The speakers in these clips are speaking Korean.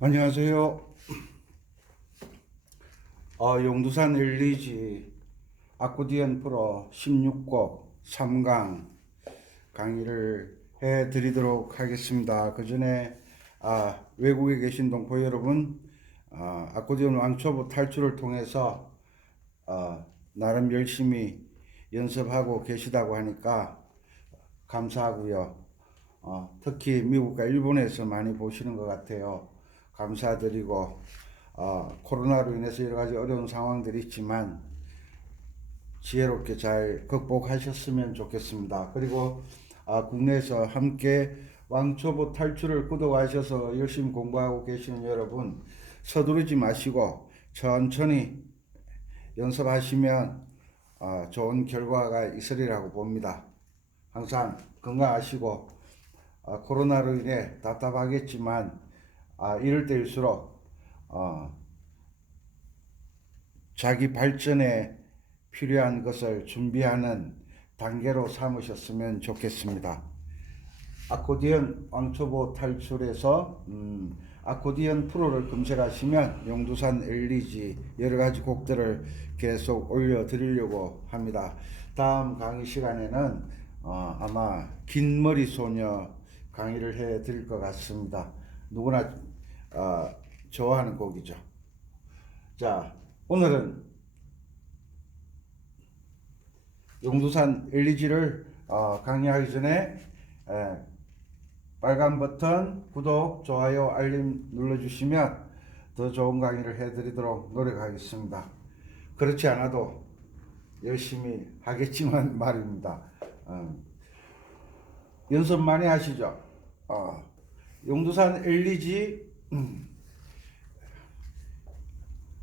안녕하세요. 용두산 일리지 아코디언 프로 16곡 3강 강의를 해드리도록 하겠습니다. 그 전에 외국에 계신 동포 여러분, 아코디언 왕초보 탈출을 통해서 나름 열심히 연습하고 계시다고 하니까 감사하고요. 특히 미국과 일본에서 많이 보시는 것 같아요. 감사드리고, 코로나로 인해서 여러 가지 어려운 상황들이 있지만 지혜롭게 잘 극복하셨으면 좋겠습니다. 그리고 국내에서 함께 왕초보 탈출을 구독하셔서 열심히 공부하고 계시는 여러분, 서두르지 마시고 천천히 연습하시면 좋은 결과가 있으리라고 봅니다. 항상 건강하시고, 코로나로 인해 답답하겠지만 이럴 때일수록 자기 발전에 필요한 것을 준비하는 단계로 삼으셨으면 좋겠습니다. 아코디언 왕초보 탈출에서 아코디언 프로를 검색하시면 용두산 엘리지 여러가지 곡들을 계속 올려드리려고 합니다. 다음 강의 시간에는 아마 긴 머리 소녀 강의를 해 드릴 것 같습니다. 누구나 좋아하는 곡이죠. 자, 오늘은 용두산 엘리지를 강의하기 전에 빨간 버튼 구독, 좋아요, 알림 눌러주시면 더 좋은 강의를 해드리도록 노력하겠습니다. 그렇지 않아도 열심히 하겠지만 말입니다. 연습 많이 하시죠. 용두산 엘리지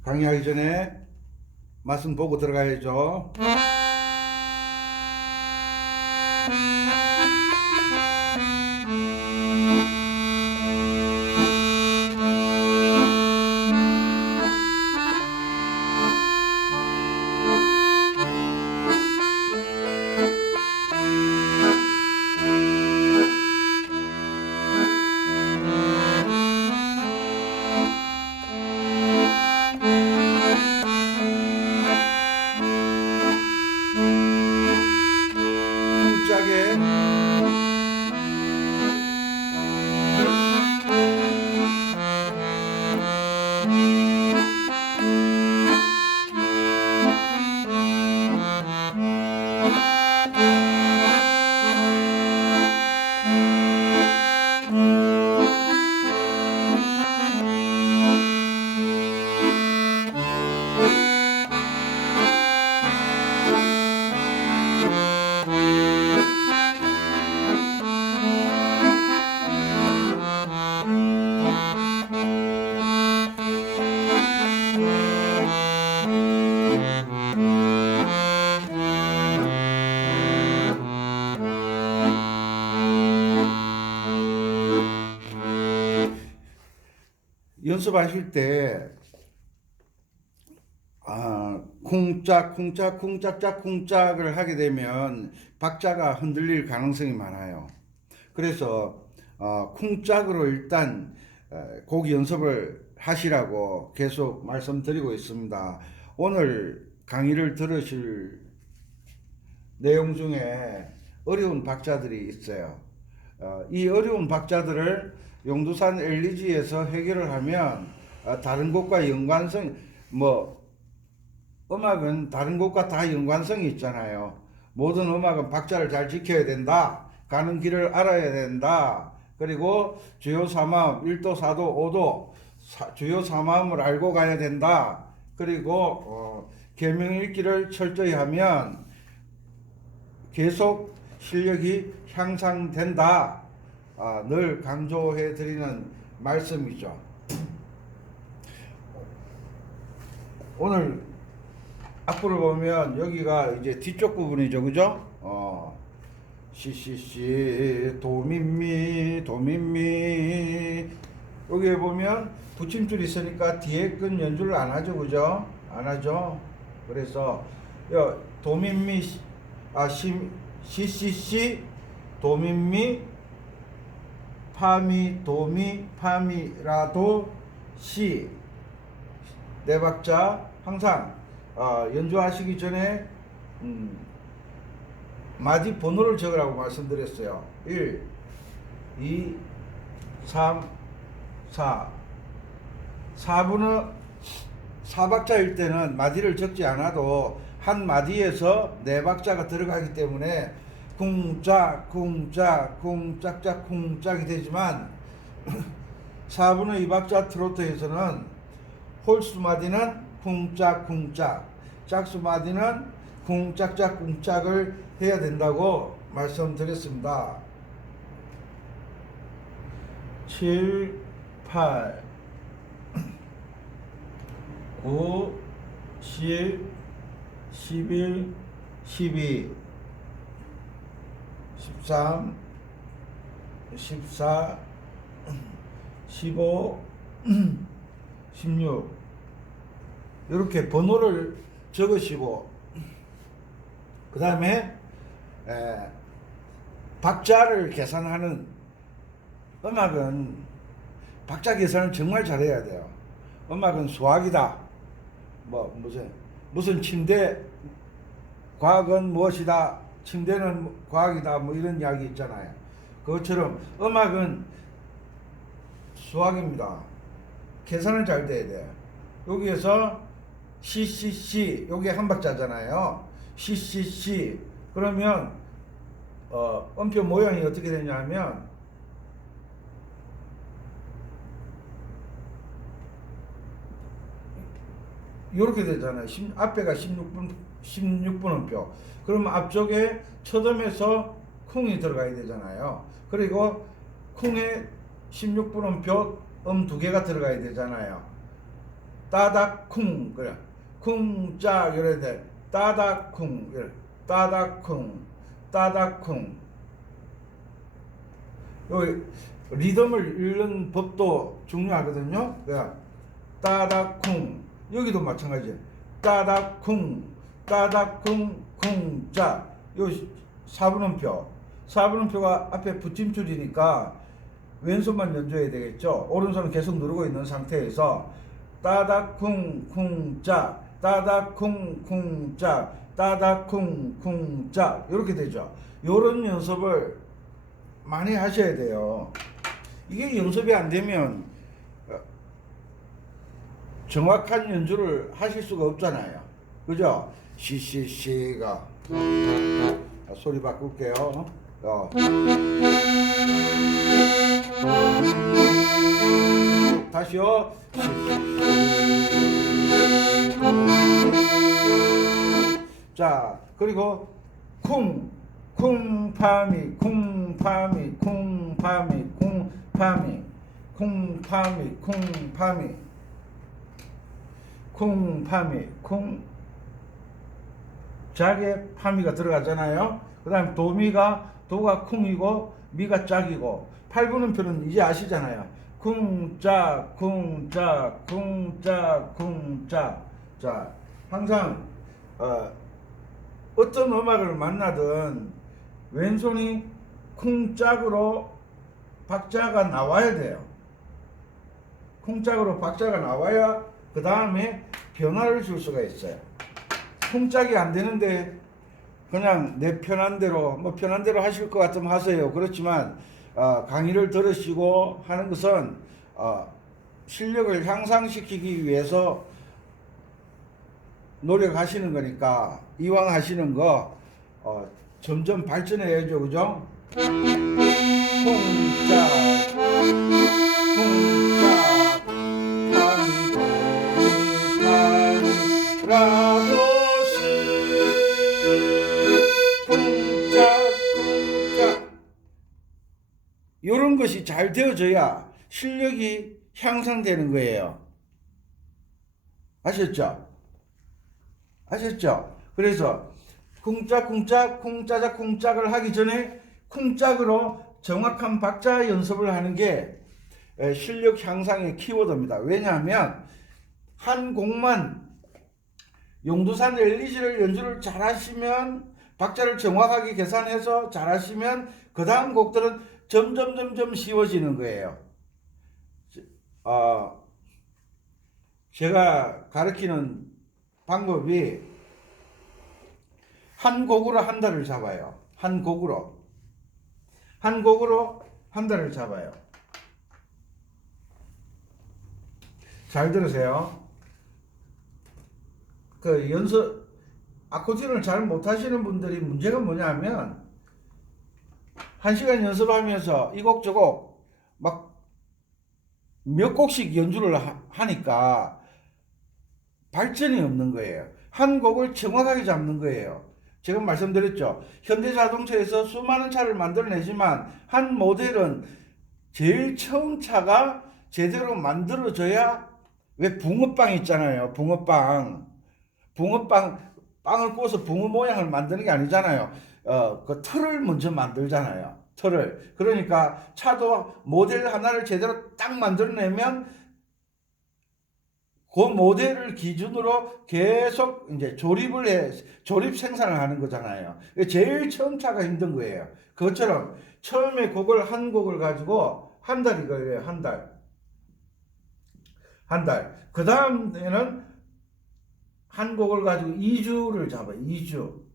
강의하기 전에 말씀 보고 들어가야죠. 쿵짝에 연습하실 때 쿵짝 쿵짝 쿵짝짝 쿵짝을 하게 되면 박자가 흔들릴 가능성이 많아요. 그래서 쿵짝으로 일단 곡 연습을 하시라고 계속 말씀드리고 있습니다. 오늘 강의를 들으실 내용 중에 어려운 박자들이 있어요. 이 어려운 박자들을 용두산 엘리지에서 해결을 하면 다른 곡과 연관성, 음악은 다른 곡과 다 연관성이 있잖아요. 모든 음악은 박자를 잘 지켜야 된다. 가는 길을 알아야 된다. 그리고 주요 3마음 1도, 4도, 5도 주요 3마음을 알고 가야 된다. 그리고 계명 읽기를 철저히 하면 계속 실력이 향상된다. 늘 강조해 드리는 말씀이죠. 오늘 악보를 보면 여기가 이제 뒤쪽 부분이죠, 그죠? 시시시 도미미 도미미 여기에 보면 붙임줄이 있으니까 뒤에 건 연주를 안 하죠, 그죠? 안 하죠. 그래서 도미미 시시시 도미미 파미 도미 파미라도 시 네 박자 항상 연주하시기 전에 마디 번호를 적으라고 말씀드렸어요. 1, 2, 3, 4. 4분은 4박자일 때는 마디를 적지 않아도 한 마디에서 네 박자가 들어가기 때문에 쿵짝 쿵짝 쿵짝짝 쿵짝이 되지만 4분의 2박자 트로트에서는 홀수 마디는 쿵짝 쿵짝, 짝수 마디는 쿵짝짝 쿵짝을 해야 된다고 말씀드렸습니다. 7, 8, 9, 10, 11, 12, 13, 14, 15, 16 이렇게 번호를 적으시고 그 다음에 박자를 계산하는 음악은 박자 계산을 정말 잘해야 돼요. 음악은 수학이다. 무슨 침대 과학은 무엇이다. 침대는 과학이다. 이런 이야기 있잖아요. 그것처럼 음악은 수학입니다. 계산을 잘 돼야 돼요. 여기에서 CCC 여기 한 박자잖아요. CCC 그러면 음표 모양이 어떻게 되냐면 이렇게 되잖아요. 앞에가 16분 음표. 그러면 앞쪽에 첫 음에서 쿵이 들어가야 되잖아요. 그리고 쿵에 16분 음표 두 개가 들어가야 되잖아요. 따닥 쿵 그래. 쿵짝 이래야 돼. 따닥 쿵 이래. 따닥 쿵 따닥 쿵. 여기 리듬을 읽는 법도 중요하거든요. 따닥 쿵 여기도 마찬가지예요. 따닥 쿵 따닥 쿵 쿵짝. 요 4분음표 4분음표가 앞에 붙임줄이니까 왼손만 연주해야 되겠죠. 오른손은 계속 누르고 있는 상태에서 따닥 쿵 쿵짝 따닥 쿵 쿵짝 따닥 쿵 쿵짝 이렇게 되죠. 요런 연습을 많이 하셔야 돼요. 이게 연습이 안 되면 정확한 연주를 하실 수가 없잖아요. 그죠? 시시시가 소리 바꿀게요. 다시요. 자, 그리고 쿵 쿵파미 쿵파미 쿵파미 쿵파미 쿵파미 쿵파미 쿵파미 쿵 짝에 파미가 들어가잖아요. 그 다음에 도가 쿵이고 미가 짝이고 8분음표는 이제 아시잖아요. 쿵짝 쿵짝 쿵짝 쿵짝. 자, 항상 어떤 음악을 만나든 왼손이 쿵짝으로 박자가 나와야 돼요. 쿵짝으로 박자가 나와야 그 다음에 변화를 줄 수가 있어요. 쿵짝이 안 되는데 그냥 내 편한 대로 편한 대로 하실 것 같으면 하세요. 그렇지만 강의를 들으시고 하는 것은 실력을 향상시키기 위해서 노력하시는 거니까 이왕 하시는 거 점점 발전해야죠. 그죠? 쿵짝 쿵짝 파미 라도시 쿵짝 쿵짝 이런 것이 잘 되어져야 실력이 향상되는 거예요. 아셨죠? 아셨죠? 그래서 쿵짝쿵짝 쿵짜작 쿵짝을 하기 전에 쿵짝으로 정확한 박자 연습을 하는 게 실력 향상의 키워드입니다. 왜냐하면 한 곡만 용두산 엘리지를 연주를 잘 하시면 박자를 정확하게 계산해서 잘 하시면 그 다음 곡들은 점점 쉬워지는 거예요. 제가 가르치는 방법이 한 곡으로 한 달을 잡아요. 한 곡으로 한 달을 잡아요. 잘 들으세요. 그 연습 아코디언을 잘 못하시는 분들이 문제가 뭐냐면 1시간 연습하면서 이 곡 저 곡 막 몇 곡씩 연주를 하니까 발전이 없는 거예요. 한 곡을 정확하게 잡는 거예요. 제가 말씀드렸죠. 현대자동차에서 수많은 차를 만들어내지만 한 모델은 제일 처음 차가 제대로 만들어져야, 왜 붕어빵 있잖아요. 붕어빵 빵을 구워서 붕어 모양을 만드는 게 아니잖아요. 그 틀을 먼저 만들잖아요. 틀을. 그러니까 차도 모델 하나를 제대로 딱 만들어내면 그 모델을 기준으로 계속 이제 조립 생산을 하는 거잖아요. 제일 처음 차가 힘든 거예요. 그것처럼 처음에 한 곡을 가지고 한 달이 걸려요. 한 달. 그 다음에는 한 곡을 가지고 2주를 잡아요. 2주.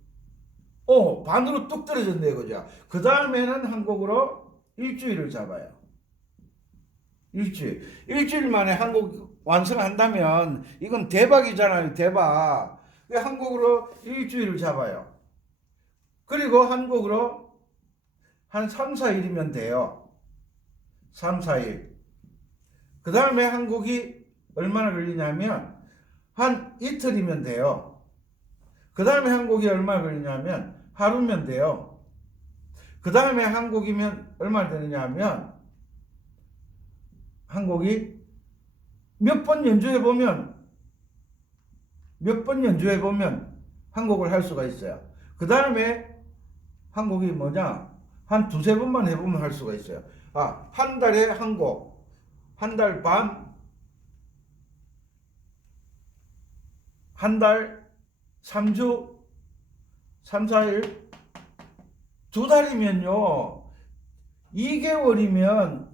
반으로 뚝 떨어졌네요. 그죠? 그 다음에는 한 곡으로 일주일을 잡아요. 일주일 만에 한 곡 완성한다면 이건 대박이잖아요. 대박. 한 곡으로 일주일을 잡아요. 그리고 한 곡으로 한 3, 4일이면 돼요. 3, 4일. 그 다음에 한 곡이 얼마나 걸리냐면 한 이틀이면 돼요. 그 다음에 한 곡이 얼마나 걸리냐면 하루면 돼요. 그 다음에 한 곡이면 얼마나 되느냐 하면 한 곡이 몇 번 연주해 보면 한 곡을 할 수가 있어요. 그 다음에 한 곡이 뭐냐? 한 두세 번만 해보면 할 수가 있어요. 한 달에 한 곡, 한 달 반, 한 달, 3주, 3, 4일, 두 달이면요. 2개월이면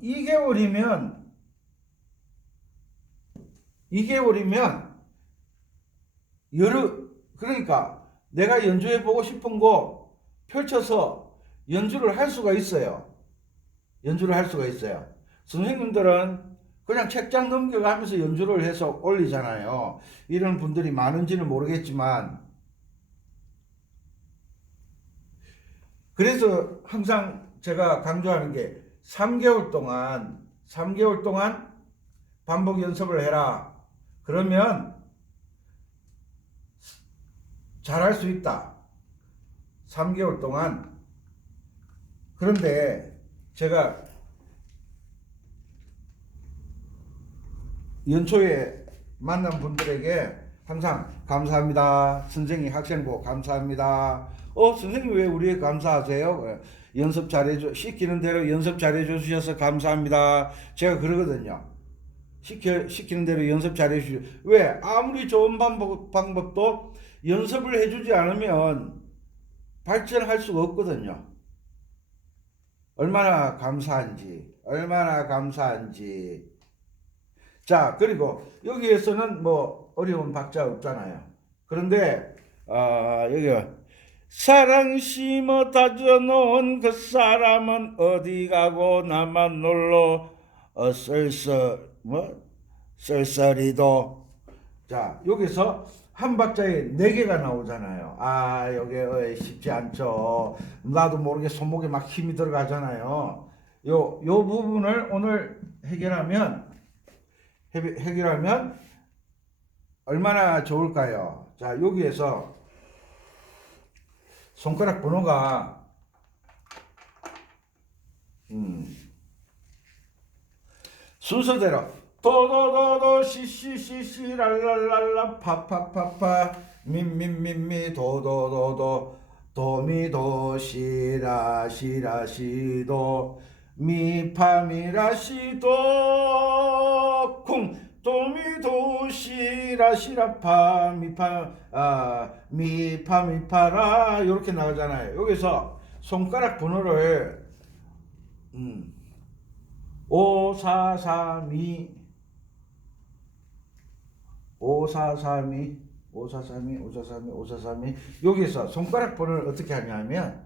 그러니까 내가 연주해 보고 싶은 곡 펼쳐서 연주를 할 수가 있어요. 선생님들은 그냥 책장 넘겨가면서 연주를 해서 올리잖아요. 이런 분들이 많은지는 모르겠지만, 그래서 항상 제가 강조하는 게 3개월 동안 반복 연습을 해라. 그러면 잘할 수 있다. 3개월 동안. 그런데 제가 연초에 만난 분들에게 항상 감사합니다. 선생님 학생부 감사합니다. 선생님 왜 우리에게 감사하세요? 시키는 대로 연습 잘해 주셔서 감사합니다. 제가 그러거든요. 시키는 대로 연습 잘해 주시죠. 왜? 아무리 좋은 방법도 연습을 해주지 않으면 발전할 수가 없거든요. 얼마나 감사한지. 자, 그리고 여기에서는 뭐 어려운 박자 없잖아요. 그런데 여기 사랑 심어 다져놓은 그 사람은 어디 가고 나만 놀러 쓸쓸히도. 자, 여기서 한 박자에 4개가 나오잖아요. 여기 쉽지 않죠. 나도 모르게 손목에 막 힘이 들어가잖아요. 요 부분을 오늘 해결하면 얼마나 좋을까요? 자, 여기에서 손가락 번호가 순서대로 도도도도 시시시시 랄랄랄라 파파파파 미미미미 도도도도 도미도 시라시라시도 미파미라시도 쿵 도미도 시라시라파 미파미파라 이렇게 나오잖아요. 여기서 손가락 번호를 5, 4, 3, 2 5432 5432 5432 5432 여기서 손가락 번호를 어떻게 하냐면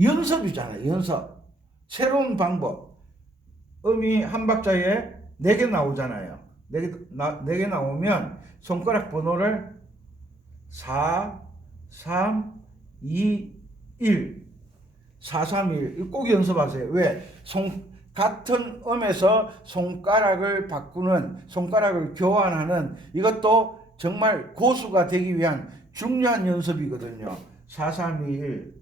연습이잖아요. 연습. 새로운 방법. 음이 한 박자에 4개 나오잖아요. 4개 나오면 손가락 번호를 4 3 2 1 4 3 1 꼭 연습하세요. 왜? 같은 음에서 손가락을 바꾸는, 손가락을 교환하는, 이것도 정말 고수가 되기 위한 중요한 연습이거든요. 4 3 2 1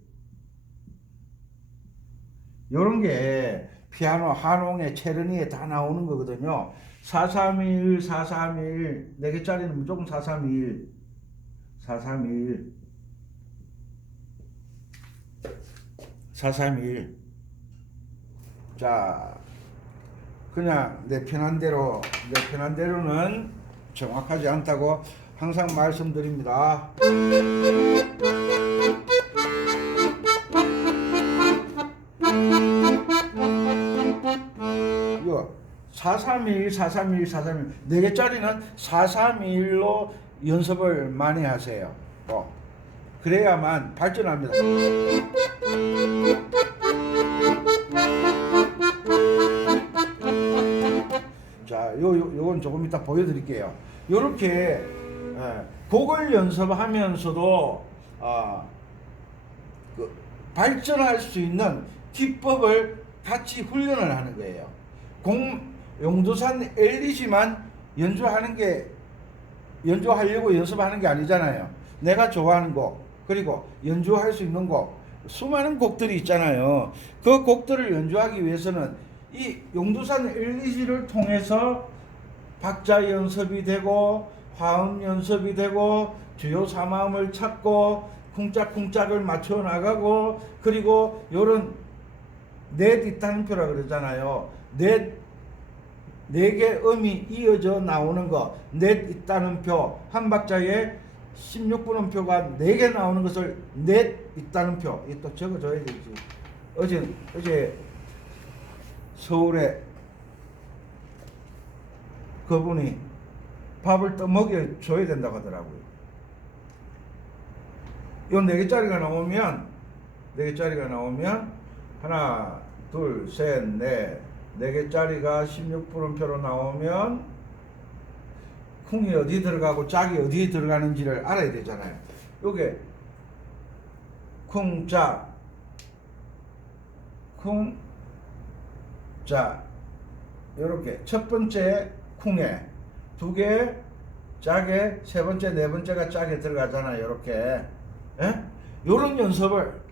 요런 게 피아노 한홍에 체르니에 다 나오는 거거든요. 4 3 2 1 4 3 2 1 4개짜리는 무조건 4 3 2 1 4 3 2 1 4 3 2 1 자, 그냥 내 편한 대로는 정확하지 않다고 항상 말씀드립니다. 이거 4321 4321 4321 4개짜리는 4321로 연습을 많이 하세요. 그래야만 발전합니다. 자, 요건 조금 이따 보여드릴게요. 요렇게 곡을 연습하면서도 발전할 수 있는 기법을 같이 훈련을 하는 거예요. 용두산 엘리시만 연주하려고 연습하는 게 아니잖아요. 내가 좋아하는 곡, 그리고 연주할 수 있는 곡, 수많은 곡들이 있잖아요. 그 곡들을 연주하기 위해서는 이 용두산 엘리시를 통해서 박자 연습이 되고, 화음 연습이 되고, 주요 사마음을 찾고, 쿵짝쿵짝을 맞춰 나가고, 그리고 요런 넷 이탄표라 그러잖아요. 네 개 음이 이어져 나오는 거, 넷 있다는 표, 한 박자에 16분음표가 4개 나오는 것을 넷 있다는 표, 이 또 적어줘야 되지. 어제 서울에 그분이 밥을 떠먹여줘야 된다고 하더라고요. 요 4개짜리가 나오면 하나, 둘, 셋, 넷, 4개짜리가 16분음표로 나오면 쿵이 어디 들어가고 짝이 어디에 들어가는지를 알아야 되잖아요. 요게 쿵짝, 쿵짝, 요렇게 첫 번째 쿵에 2개 짝에, 세 번째, 네 번째가 짝에 들어가잖아요. 요렇게. 요런 연습을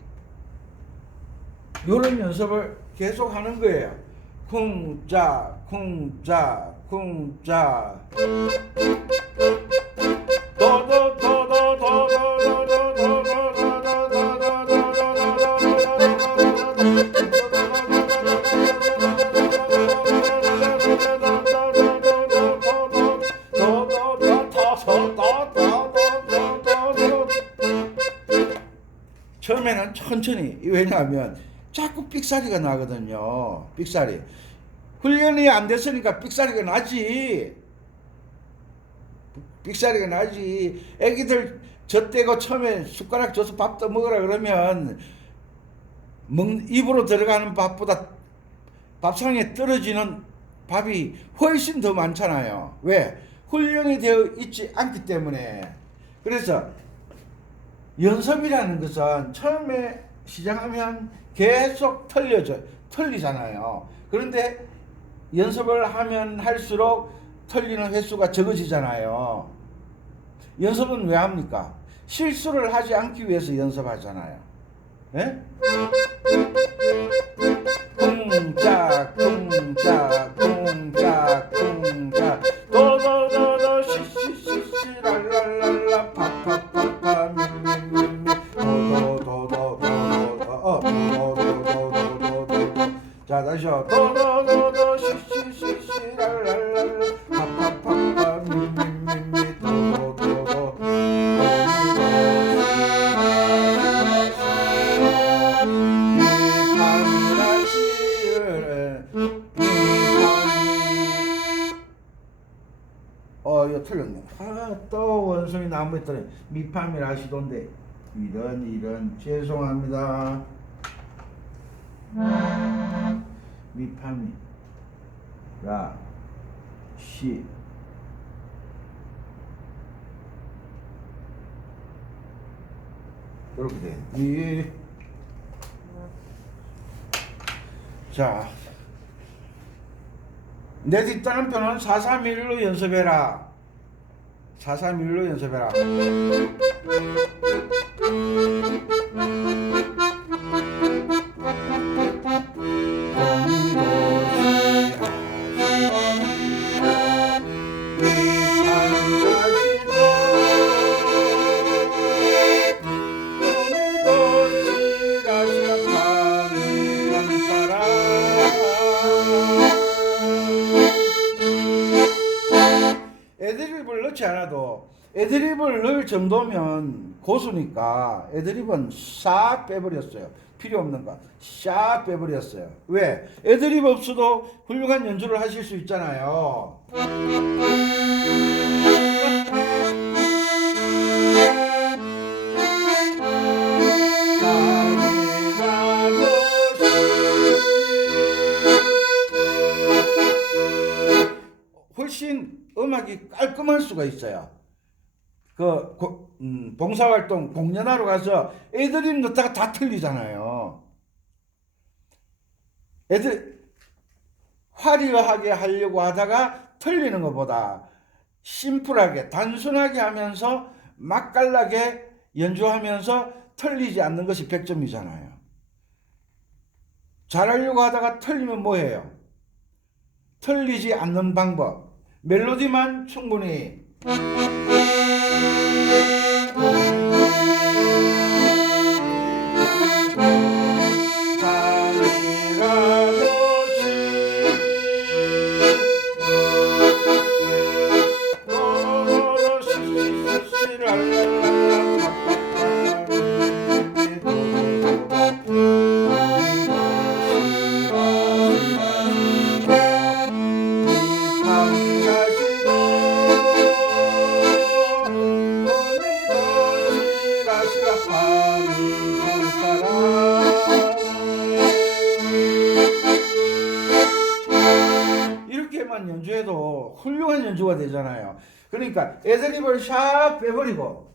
계속 하는 거예요. 쿵짝, 쿵짝, 쿵짝. 처음에는 천천히, 왜냐하면 자꾸 삑사리가 나거든요. 삑사리. 훈련이 안 됐으니까 삑사리가 나지. 애기들 젖대고 처음에 숟가락 줘서 밥 떠먹으라 그러면 입으로 들어가는 밥보다 밥상에 떨어지는 밥이 훨씬 더 많잖아요. 왜? 훈련이 되어 있지 않기 때문에. 그래서 연습이라는 것은 처음에 시작하면 계속 틀리잖아요. 그런데 연습을 하면 할수록 틀리는 횟수가 적어지잖아요. 연습은 왜 합니까? 실수를 하지 않기 위해서 연습하잖아요. 예? 쿵짝, 쿵짝, 쿵짝, 쿵짝, 도도도도 시시시시 랄랄랄라 파파파파 미미미미 도도도도도도도도도도도도. 자, 다시요. 도도도도 시시시시 랄랄랄라 파파파파 미미미미 도도도도. 이거 틀렸네. 또 원숭이 나무 있더니 미파미를 하시던데. 이런 죄송합니다. 미파미 라 시 이렇게 돼. 자, 내 뒷다른 편은 4-3-1로 연습해라. 4-3-1로 연습해라. 애드립을 넣지 않아도 애드립을 넣을 정도면 고수니까 애드립은 싹 빼버렸어요. 필요 없는 거 싹 빼버렸어요. 왜? 애드립 없어도 훌륭한 연주를 하실 수 있잖아요. 훨씬 음악이 깔끔할 수가 있어요. 봉사활동 공연하러 가서 애드립 넣다가 다 틀리잖아요. 애들 화려하게 하려고 하다가 틀리는 것보다 심플하게 단순하게 하면서 맛깔나게 연주하면서 틀리지 않는 것이 100점이잖아요. 잘하려고 하다가 틀리면 뭐해요? 틀리지 않는 방법. 멜로디만 충분히 이렇게만 연주해도 훌륭한 연주가 되잖아요. 그러니까 애드립을 샥 빼버리고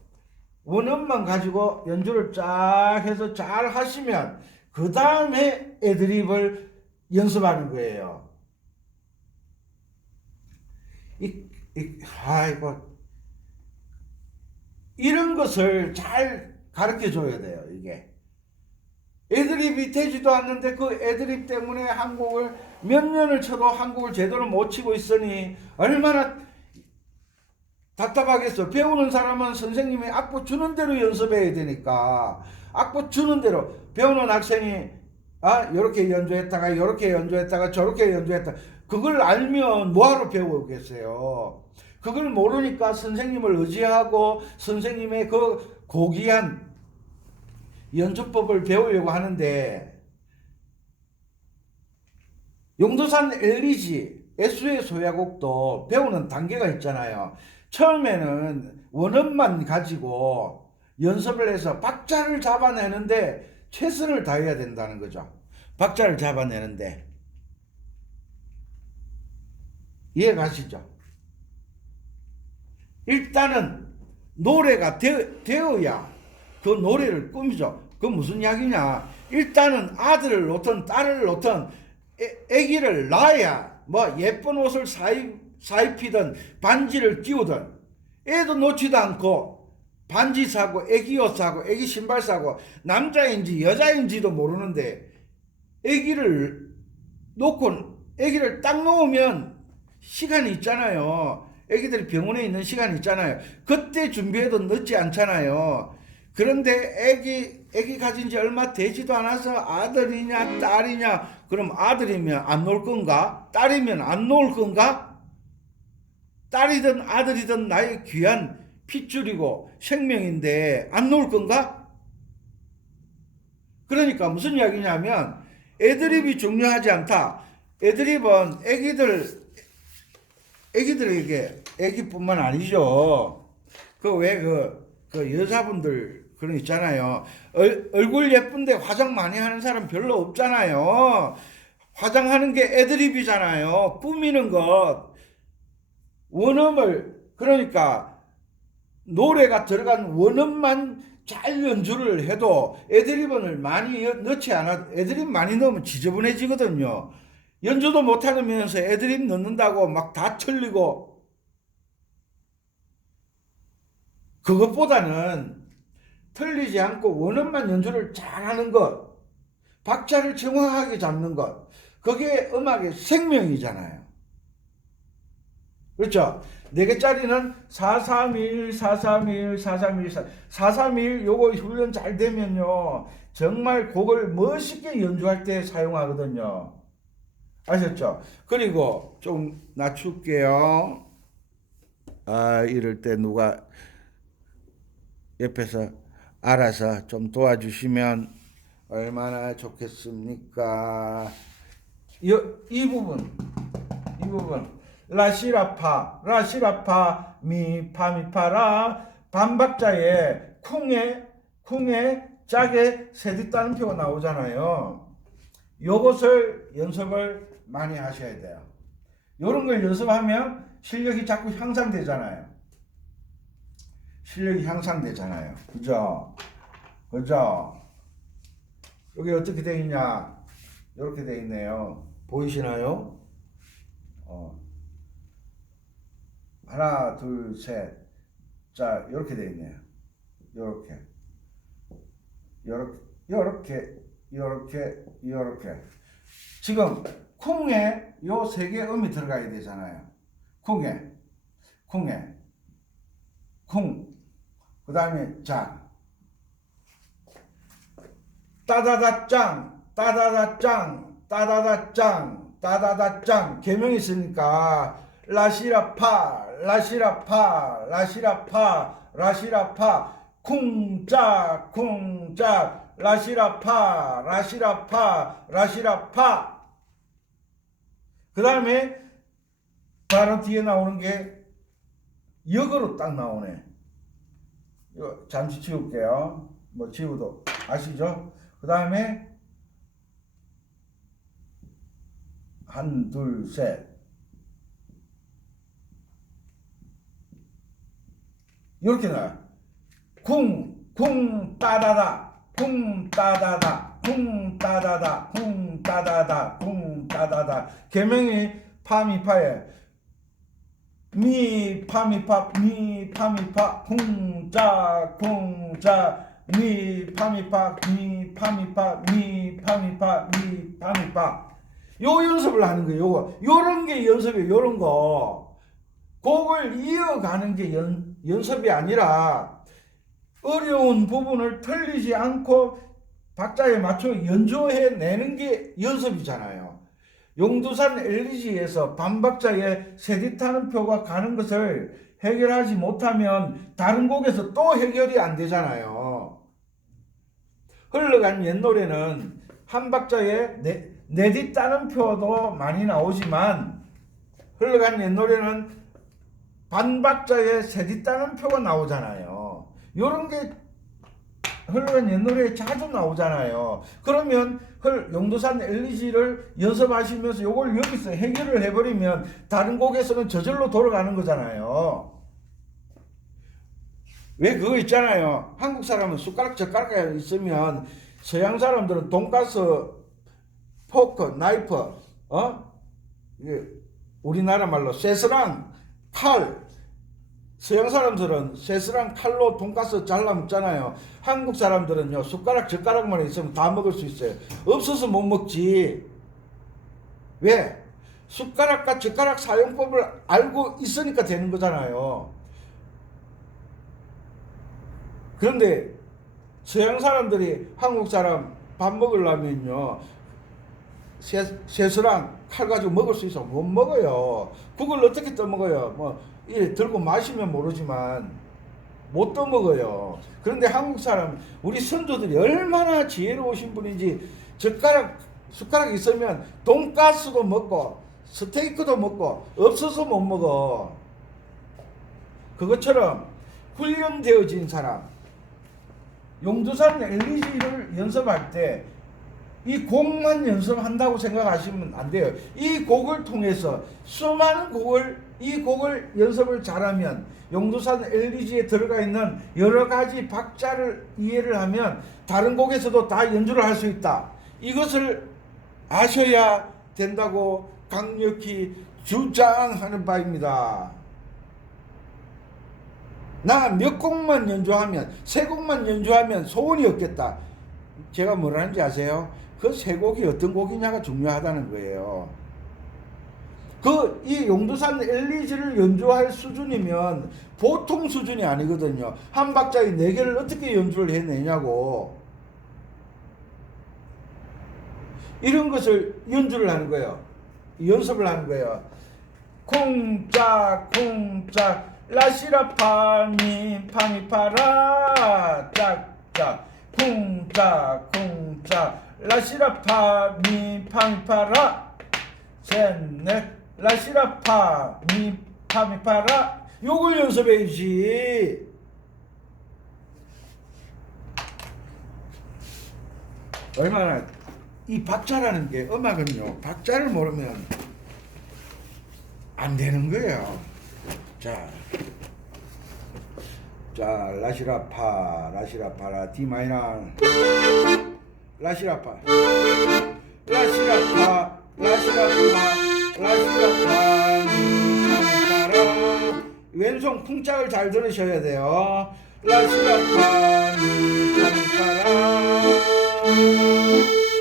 원음만 가지고 연주를 쫙 해서 잘 하시면 그 다음에 애드립을 연습하는 거예요. 아이고, 이런 것을 잘 가르쳐 줘야 돼요. 이게 애드립이 되지도 않는데 그 애드립 때문에 한 곡을 몇 년을 쳐도 한 곡을 제대로 못 치고 있으니 얼마나 답답하겠어. 배우는 사람은 선생님이 악보 주는 대로 연습해야 되니까 악보 주는 대로 배우는 학생이 요렇게 연주했다가 요렇게 연주했다가 저렇게 연주했다. 그걸 알면 뭐하러 배우겠어요. 그걸 모르니까 선생님을 의지하고 선생님의 그 고귀한 연주법을 배우려고 하는데 용도산 엘리지 애수의 소야곡도 배우는 단계가 있잖아요. 처음에는 원음만 가지고 연습을 해서 박자를 잡아내는데 최선을 다해야 된다는 거죠. 박자를 잡아내는데 이해 가시죠? 일단은 노래가 되어야 그 노래를 꾸미죠. 그 무슨 이야기냐? 일단은 아들을 놓든 딸을 놓든 애기를 낳아야 뭐 예쁜 옷을 사입히든 반지를 끼우든 애도 놓지도 않고 반지 사고 애기 옷 사고 애기 신발 사고 남자인지 여자인지도 모르는데 애기를 놓고 애기를 딱 놓으면 시간이 있잖아요. 애기들이 병원에 있는 시간이 있잖아요. 그때 준비해도 늦지 않잖아요. 그런데 애기 가진 지 얼마 되지도 않아서 아들이냐 딸이냐, 그럼 아들이면 안 놓을 건가? 딸이면 안 놓을 건가? 딸이든 아들이든 나의 귀한 핏줄이고 생명인데 안 놓을 건가? 그러니까 무슨 이야기냐면 애드립이 중요하지 않다. 애드립은 애기들 애기들에게, 애기뿐만 아니죠. 그 여자분들 그런 거 있잖아요. 얼굴 예쁜데 화장 많이 하는 사람 별로 없잖아요. 화장하는 게 애드립이잖아요. 꾸미는 것. 원음을, 그러니까 노래가 들어간 원음만 잘 연주를 해도 애드립을 많이 넣지 않아. 애드립 많이 넣으면 지저분해지거든요. 연주도 못하면서 애드립 넣는다고 막 다 틀리고, 그것보다는 틀리지 않고 원음만 연주를 잘하는 것, 박자를 정확하게 잡는 것, 그게 음악의 생명이잖아요. 그렇죠? 4개짜리는 431, 431, 431, 431 요거 훈련 잘 되면요, 정말 곡을 멋있게 연주할 때 사용하거든요. 아셨죠? 그리고 좀 낮출게요. 이럴 때 누가 옆에서 알아서 좀 도와주시면 얼마나 좋겠습니까? 이 부분 라시라파 미파미파라 반박자에 쿵에 짝에 세디 따옴표가 나오잖아요. 요것을 연습을 많이 하셔야 돼요. 요런 걸 연습하면 실력이 자꾸 향상되잖아요. 그죠? 여기 어떻게 되어 있냐? 이렇게 되어 있네요. 보이시나요? 하나, 둘, 셋. 자, 이렇게 되어 있네요. 요렇게. 지금 쿵에 요 3개 음이 들어가야 되잖아요. 쿵에. 그 다음에 자. 따다다짱. 개명이 있으니까 라시라파 쿵짝 라시라파. 그 다음에 바로 뒤에 나오는 게 역으로 딱 나오네. 이거 잠시 지울게요. 뭐 지우도 아시죠? 그 다음에 한, 둘, 셋. 이렇게 나와요. 쿵 따다다. 개명이 파미파에 미파미파 쿵짜 미파미파 요 연습을 하는 거예요. 요런 게 연습이에요. 요런 거 곡을 이어가는 게 연습이 아니라 어려운 부분을 틀리지 않고 박자에 맞춰 연주해내는 게 연습이잖아요. 용두산 엘리지에서 반박자에 세디 타는 표가 가는 것을 해결하지 못하면 다른 곡에서 또 해결이 안 되잖아요. 흘러간 옛 노래는 한 박자에 네디 따는 표도 많이 나오지만 흘러간 옛 노래는 반박자에 세디 따는 표가 나오잖아요. 요런 게 흘러간 옛 노래에 자주 나오잖아요. 그러면 용두산 엘리지를 연습하시면서 요걸 여기서 해결을 해버리면 다른 곡에서는 저절로 돌아가는 거잖아요. 왜 그거 있잖아요. 한국 사람은 숟가락 젓가락 있으면 서양 사람들은 돈가스, 포크, 나이프, 우리나라 말로 쇠스랑, 칼. 서양 사람들은 쇠스랑 칼로 돈가스 잘라 먹잖아요. 한국 사람들은요, 숟가락 젓가락만 있으면 다 먹을 수 있어요. 없어서 못 먹지. 왜? 숟가락과 젓가락 사용법을 알고 있으니까 되는 거잖아요. 그런데 서양 사람들이 한국 사람 밥 먹으려면요, 쇠스랑 칼 가지고 먹을 수 있어? 못 먹어요. 그걸 어떻게 떠먹어요? 뭐 들고 마시면 모르지만 못 떠먹어요. 그런데 한국 사람, 우리 선조들이 얼마나 지혜로우신 분인지 숟가락 있으면 돈가스도 먹고 스테이크도 먹고 없어서 못 먹어. 그것처럼 훈련되어진 사람, 용두산 LG를 연습할 때 이 곡만 연습한다고 생각하시면 안 돼요. 이 곡을 통해서 수많은 이 곡을 연습을 잘하면 용두산 LG에 들어가 있는 여러 가지 박자를 이해를 하면 다른 곡에서도 다 연주를 할 수 있다. 이것을 아셔야 된다고 강력히 주장하는 바입니다. 나 몇 곡만 연주하면, 세 곡만 연주하면 소원이 없겠다. 제가 뭐라는지 아세요? 그 세 곡이 어떤 곡이냐가 중요하다는 거예요. 이 용두산 LG를 연주할 수준이면 보통 수준이 아니거든요. 한 박자의 네 개를 어떻게 연주를 해내냐고. 이런 것을 연주를 하는 거예요. 연습을 하는 거예요. 쿵짝 쿵짝 라시라 파미 파미 파라 짝짝 쿵짝 쿵짝 라시라 파미 파미 파라 셋넷 라시라 파미 파미 파라. 요걸 연습해야지. 얼마나 이 박자라는 게, 음악은요 박자를 모르면 안 되는 거예요. 자 라시라파 라시라파라 D 마이너 라시라파 라시라파 라시라파 라시라파 미파라. 왼손 쿵짝을 잘 들으셔야 돼요. 라시라파 미파라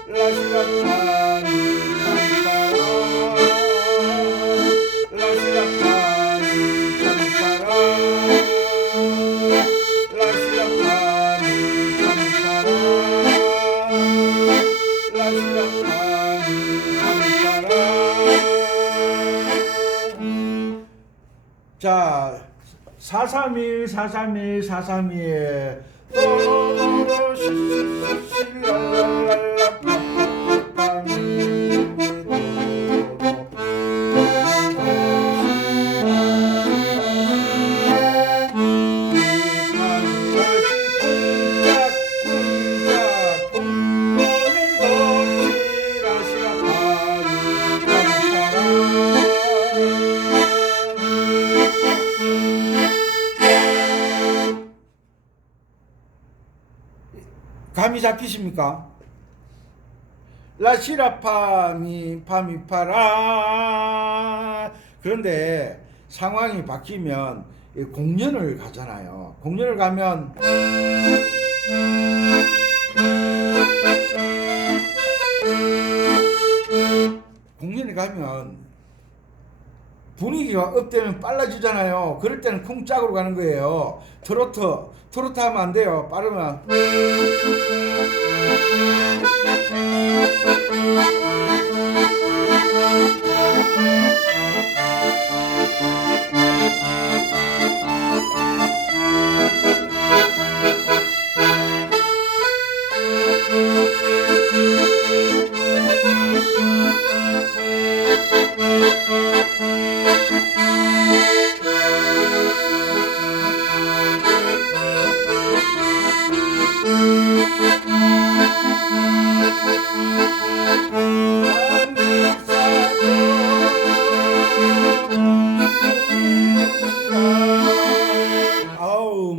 라시라파 미파라 라시라파 미파라 라시라파 미파라 라시라파 미파라. 자 431 431 431 또로로로 시시시랄랄랄라 감이 잡히십니까? 라시라파미 파미파라. 그런데 상황이 바뀌면 공연을 가잖아요. 공연을 가면 분위기가 업되면 빨라지잖아요. 그럴 때는 쿵짝으로 가는 거예요. 트로트 하면 안 돼요. 빠르면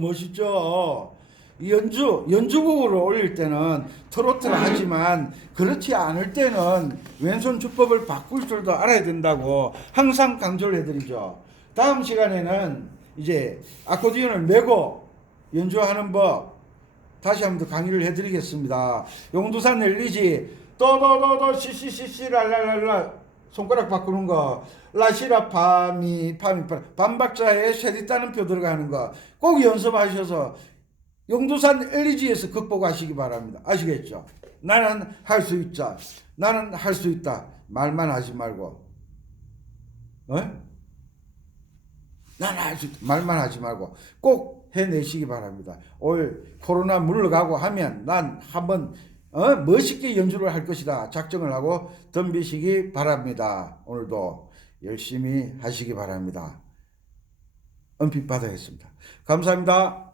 멋있죠. 연주곡을 올릴 때는 트로트를 하지만 그렇지 않을 때는 왼손 주법을 바꿀 줄도 알아야 된다고 항상 강조를 해드리죠. 다음 시간에는 이제 아코디언을 메고 연주하는 법 다시 한번 더 강의를 해드리겠습니다. 용두산 LG 또도도도 시시시시 랄랄랄라 손가락 바꾸는 거, 라시라 파미 파미파 반박자에 쉐리다는 표 들어가는 거 꼭 연습하셔서 용두산 LG에서 극복하시기 바랍니다. 아시겠죠? 나는 할 수 있자. 나는 할 수 있다. 말만 하지 말고. 나는 할 수 있다. 말만 하지 말고 꼭 해내시기 바랍니다. 올 코로나 물러가고 하면 난 한번 멋있게 연주를 할 것이다 작정을 하고 덤비시기 바랍니다. 오늘도 열심히 하시기 바랍니다. 은빛 바다였습니다. 감사합니다.